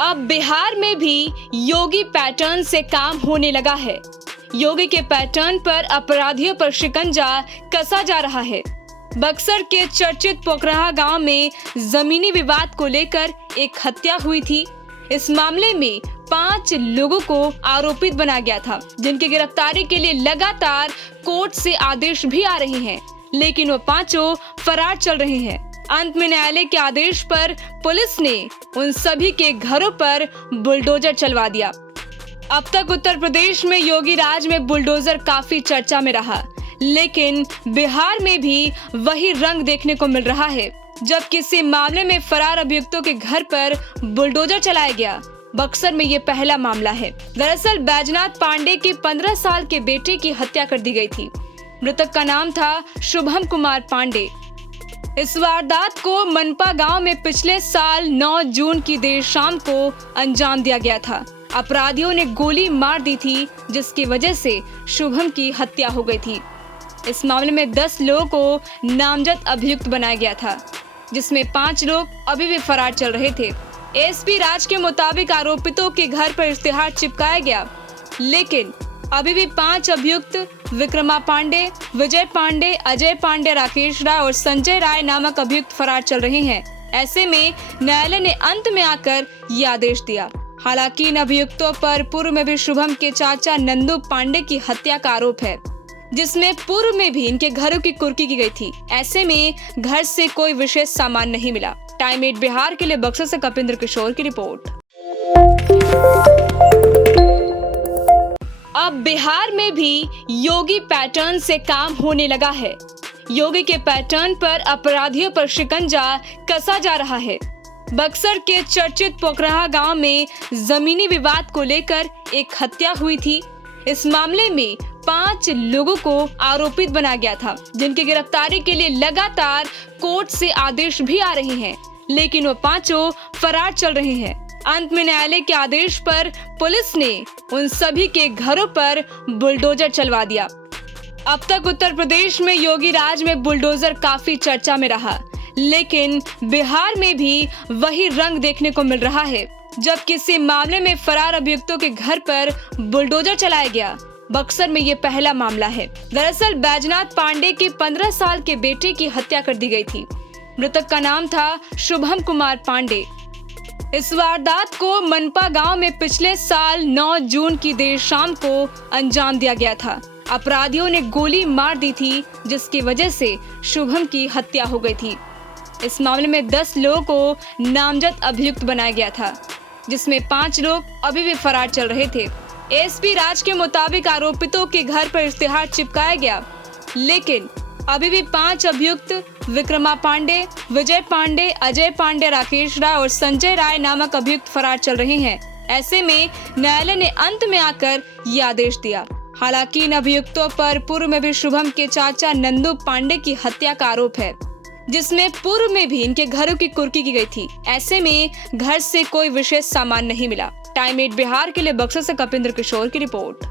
अब बिहार में भी योगी पैटर्न से काम होने लगा है। योगी के पैटर्न पर अपराधियों पर शिकंजा कसा जा रहा है। बक्सर के चर्चित पोखराहा गांव में जमीनी विवाद को लेकर एक हत्या हुई थी। इस मामले में 5 लोगों को आरोपित बनाया गया था, जिनकी गिरफ्तारी के लिए लगातार कोर्ट से आदेश भी आ रहे हैं, लेकिन वो पांचों फरार चल रहे हैं। अंत में न्यायालय के आदेश पर पुलिस ने उन सभी के घरों पर बुलडोजर चलवा दिया। अब तक उत्तर प्रदेश में योगी राज में बुलडोजर काफी चर्चा में रहा, लेकिन बिहार में भी वही रंग देखने को मिल रहा है, जब किसी मामले में फरार अभियुक्तों के घर पर बुलडोजर चलाया गया। बक्सर में ये पहला मामला है। दरअसल बैजनाथ पांडे के 15 साल के बेटे की हत्या कर दी गई थी। मृतक का नाम था शुभम कुमार पांडे। इस वारदात को मनपा गांव में पिछले साल 9 जून की देर शाम को अंजाम दिया गया था। अपराधियों ने गोली मार दी थी, जिसकी वजह से शुभम की हत्या हो गई थी। इस मामले में 10 लोगों को नामजद अभियुक्त बनाया गया था, जिसमें 5 लोग अभी भी फरार चल रहे थे। एसपी राज के मुताबिक आरोपितों के घर पर इश्तिहार चिपकाया गया, लेकिन अभी भी 5 अभियुक्त विक्रमा पांडे, विजय पांडे, अजय पांडे, राकेश राय और संजय राय नामक अभियुक्त फरार चल रहे हैं। ऐसे में न्यायालय ने अंत में आकर ये आदेश दिया। हालांकि इन अभियुक्तों पर पूर्व में भी शुभम के चाचा नंदू पांडे की हत्या का आरोप है, जिसमें पूर्व में भी इनके घरों की कुर्की की गई थी। ऐसे में घर से कोई विशेष सामान नहीं मिला। टाइम 8 बिहार के लिए बक्सर से कपिंद्र किशोर की रिपोर्ट। अब बिहार में भी योगी पैटर्न से काम होने लगा है। योगी के पैटर्न पर अपराधियों पर शिकंजा कसा जा रहा है। बक्सर के चर्चित पोखराहा गांव में जमीनी विवाद को लेकर एक हत्या हुई थी। इस मामले में 5 लोगों को आरोपित बनाया गया था, जिनकी गिरफ्तारी के लिए लगातार कोर्ट से आदेश भी आ रहे हैं, लेकिन वो पांचों फरार चल रहे हैं। अंत में न्यायालय के आदेश पर पुलिस ने उन सभी के घरों पर बुलडोजर चलवा दिया। अब तक उत्तर प्रदेश में योगी राज में बुलडोजर काफी चर्चा में रहा, लेकिन बिहार में भी वही रंग देखने को मिल रहा है, जब किसी मामले में फरार अभियुक्तों के घर पर बुलडोजर चलाया गया। बक्सर में ये पहला मामला है। दरअसल बैजनाथ पांडे के 15 साल के बेटे की हत्या कर दी गई थी। मृतक का नाम था शुभम कुमार पांडे। इस वारदात को मनपा गांव में पिछले साल 9 जून की देर शाम को अंजाम दिया गया था। अपराधियों ने गोली मार दी थी, जिसकी वजह से शुभम की हत्या हो गई थी। इस मामले में 10 लोगों को नामजद अभियुक्त बनाया गया था, जिसमें 5 लोग अभी भी फरार चल रहे थे। एसपी राज के मुताबिक आरोपितों के घर पर इश्तिहार चिपकाया गया, लेकिन अभी भी 5 अभियुक्त विक्रमा पांडे, विजय पांडे, अजय पांडे, राकेश राय और संजय राय नामक अभियुक्त फरार चल रहे हैं। ऐसे में न्यायालय ने अंत में आकर ये आदेश दिया। हालांकि इन अभियुक्तों पर पूर्व में भी शुभम के चाचा नंदू पांडे की हत्या का आरोप है, जिसमें पूर्व में भी इनके घरों की कुर्की की गई थी। ऐसे में घर से कोई विशेष सामान नहीं मिला। टाइम 8 बिहार के लिए बक्सर से कपिंद्र किशोर की रिपोर्ट।